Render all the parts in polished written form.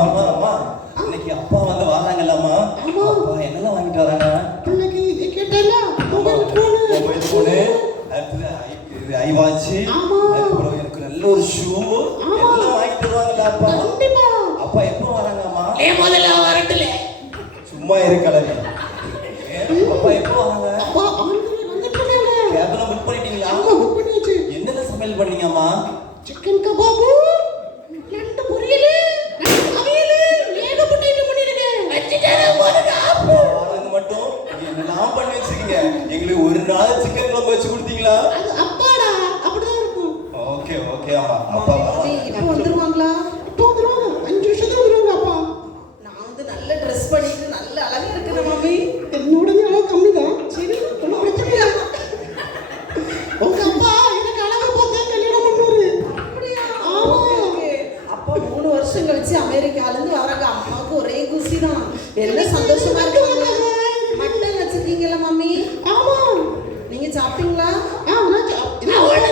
அம்மா அம்மா அம்மா இன்னைக்கு அப்பா வந்து வராங்கல்லம்மா. அப்பா என்னெல்லாம் வாங்கிட்டு வராங்க? இன்னைக்கு நீ கேட்டல மொபைல் போனு, அடுத்து ஐ வாட்ச், அப்புறம் எனக்கு நல்ல ஒரு ஷூ எல்லாம் வாங்கிட்டு வருவாங்கல்ல அப்பா. கண்டிப்பா. அப்பா எப்போ வராங்கம்மா? முதல்ல வரட்டுல சும்மா இருக்கலங்க. அப்பா எப்போ வராங்க? அப்பா வந்துட்டாங்க. கேப்ல புக் பண்ணிட்டீங்களா? ஆமா புக் பண்ணியாச்சு. என்னென்ன சமையல் பண்ணீங்கம்மா? சிக்கன் கபாபு, ரெண்டு பொரியல், ரெண்டு அவியல், ஏகப்பட்ட ஐட்டம் பண்ணிருக்கேன். வச்சிட்டாரா போடுங்க ஆப்பு. அது மட்டும் என்னெல்லாம் பண்ணி வச்சிருக்கீங்க? எங்களுக்கு ஒரு நாள் சிக்கன் குழம்பு வச்சு கொடுத்தீங்களா? அது அப்பாடா அப்படிதான் இருக்கும். ஓகே ஓகே அம்மா. அப்பா இப்போ வந்துருவாங்களா? இப்போ வந்துருவாங்க. 5 நிமிஷத்துல வந்துருவாங்க அப்பா. நான் வந்து நல்ல ட்ரெஸ் பண்ணிட்டு நல்ல அழகா இருக்கிறேன் மம்மி. என்னோட அளவு கம்மிதான். சரி ஒன்றும் பிரச்சனை இல்லை. உங்க அப்பா எனக்கு அழகு பார்த்தா கல்யாணம் பண்ணுவாரு. அப்படியா? ஆமா. அப்பா 3 வருஷம் கழிச்சு அமெரிக்கால இருந்து வராங்க. அம்மாவுக்கு ஒரே குஷி தான். எல்லாம் சந்தோஷமா இருக்காங்க. மட்டன் வச்சிருக்கீங்களா மம்மி? ஆமா. நீங்க சாப்பிட்டீங்களா? நான் உடனே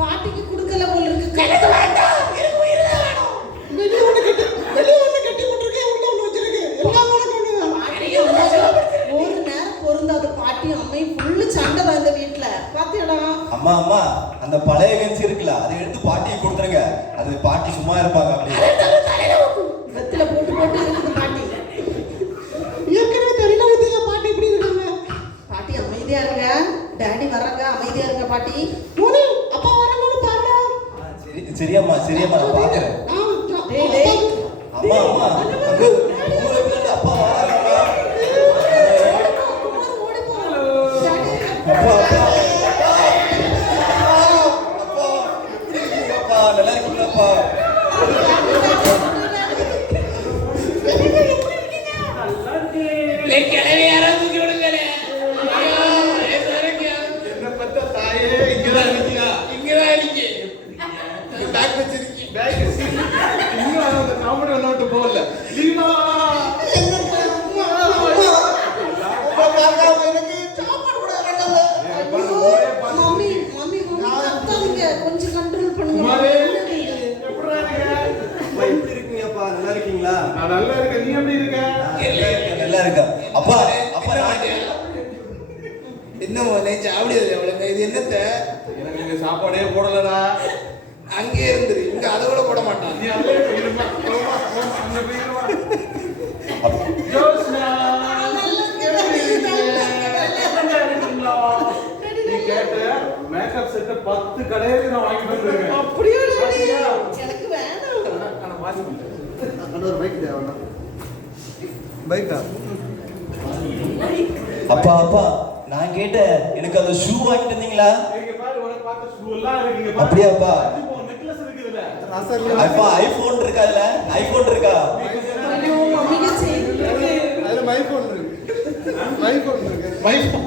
பாட்டிக்கு கொடுக்கல போல இருக்கு. எனக்கு வேண்டாம். எனக்கு உயிர் தான் வேணும். வெளிய ஒண்ணு கட்டி போட்டுருக்கேன். உள்ள ஒண்ணு வச்சிருக்கேன். எல்லாம் உனக்கு ஒண்ணுதான். ஒரு நேரம் பொருந்தாத பாட்டி அம்மையும் ஃபுல்லு சண்டை தான் இந்த வீட்டுல. பாத்தியாடா? அம்மா அம்மா அந்த பழைய கஞ்சி இருக்குல்ல அதை எடுத்து பாட்டியை கொடுத்துருங்க. அது பாட்டி சும்மா இருப்பாங்க அப்படியே. வெத்தில போட்டு போட்டு இருக்குது பாட்டி. ஏற்கனவே தெரியல வித்தியா பாட்டி இப்படி இருக்காங்க. பாட்டி அமைதியா இருங்க. டாடி வர்றாங்க, அமைதியா இருங்க பாட்டி. மோனி அப்பா வராங்கன்னு பாருடா. சரி சரியம்மா சரியம்மா நான் பாக்குறேன். டேய் டேய். அம்மா அம்மா அங்க உங்களுக்கு அப்பா வராங்கம்மா. குமார் ஓடி போ. டாடி அப்பா அப்பா அப்பா நல்லா இருக்கீங்களாப்பா? கிளவி யாராவது தூக்கி விடுங்களே. என்ன பத்த தாயே இங்கதான் இருக்கியா? இங்கதான் இருக்கு. பேக் வச்சிருக்கீங்க. பேக் இன்னும் அந்த காமெடி ஒண்ணு விட்டு போகல. லீமா மம்மி மம்மி கத்தாதீங்க. கொஞ்சம் கண்ட்ரோல் பண்ணுங்க. குமாரே. அம்மா எப்படி இருக்கீங்கப்பா? நல்லா இருக்கீங்களா? நான் நல்லா இருக்கேன். நீ எப்படி இருக்க? நல்லா இருக்கா? அப்பா அப்பா என்ன மோனே சாப்பிடுது எவ்வளவு இது என்னத்த எனக்கு இங்க சாப்பாடே போடலடா. அங்கே இருந்துரு இங்க அதை கூட போட மாட்டான். நீ அப்படியே போயிருமா. போமா அங்க போயிருமா. ஜோஸ்னா எப்படி இருக்கீங்க? நீ கேட்ட மேக்கப் செட் 10 கடையில நான் வாங்கி வந்திருக்கேன். அப்படியே எனக்கு வேணும். நான் வாங்கி வந்தேன். ஒரு பைக் தேவைண்ணா. பைக்கா? அப்பா அப்பா நான் கேட்டேன் எனக்கு அந்த ஷூ வாங்கிட்டு வந்தீங்களா? இங்க பாரு உனக்கு பார்த்த ஷூ எல்லாம் இருக்கு. இங்க பாரு. அப்படியாப்பா? நெக்லஸ் இருக்குதுல. அப்பா ஐபோன் இருக்கால்ல? ஐபோன் இருக்கா? ஐயோ மம்மிக்கு செய்யுங்க. அதுல மைஃபோன் இருக்கு. மைஃபோன் இருக்கு. மைஃபோன்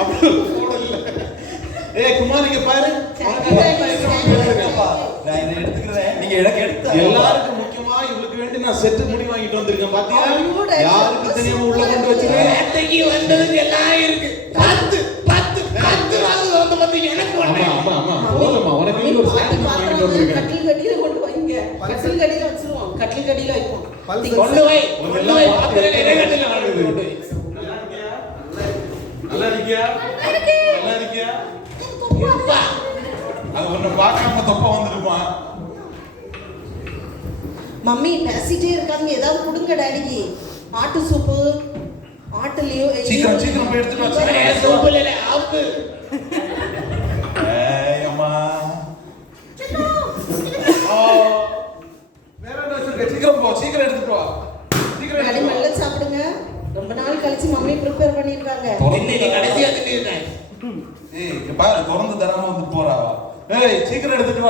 அப்படி போடல. ஏய் குமார் இங்க பாரு. அப்பா நான் இதை எடுத்துக்கிறேன். நீங்க எனக்கு எடுத்து எல்லாருக்கும் முக்கியமா இவளுக்கு வேண்டி நான் செட் முடி வாங்கிட்டு வந்திருக்கேன். பாத்தியா? யாருக்கு தெரியாம உள்ள கொண்டு வச்சிருக்கேன். நேத்தைக்கு வந்ததுக்கு எல்லாம் இருக்கு. 10 வாங்குது வந்து எனக்கு ஆமா ஆமா ஆமா போதுமா. உனக்கு இங்க ஒரு சாரி வாங்கிட்டு வந்திருக்கேன். கட்டில் கடியில கொண்டு வைங்க. கட்டில் கடியில வச்சிருவோம். கட்டில் கடியில வைப்போம். கொண்டு வை. கொண்டு வை. பாத்திரல இறங்கட்டில வாங்குது. நல்லா இருக்கியா? நல்லா இருக்கியா? நல்லா இருக்கியா? அப்பா அது ஒண்ணு பார்க்காம தொப்ப வந்திருப்பான். மம்மி பேசிட்டே இருக்காங்க. ஏதாவது கொடுங்க டாடிக்கு. ஆட்டு சூப்பு ஆட்டுலயோ சீக்கிரம் போய் எடுத்துட்டு வா. சூப்புல ஆப்பு. ஏய் அம்மா. வேற என்ன வச்சிருக்க? சீக்கிரம் எடுத்துட்டு வா. டாடி மெல்ல சாப்பிடுங்க. ரொம்ப நாள் கழிச்சு மம்மி ப்ரிப்பேர் பண்ணிருக்காங்க. இன்னைக்கு கடைசியா தின்னிருக்கேன். ஏய் இங்க பாரு திறந்து தராம வந்து போறாவா. ஏய் சீக்கிரம் எடுத்துட்டு வா.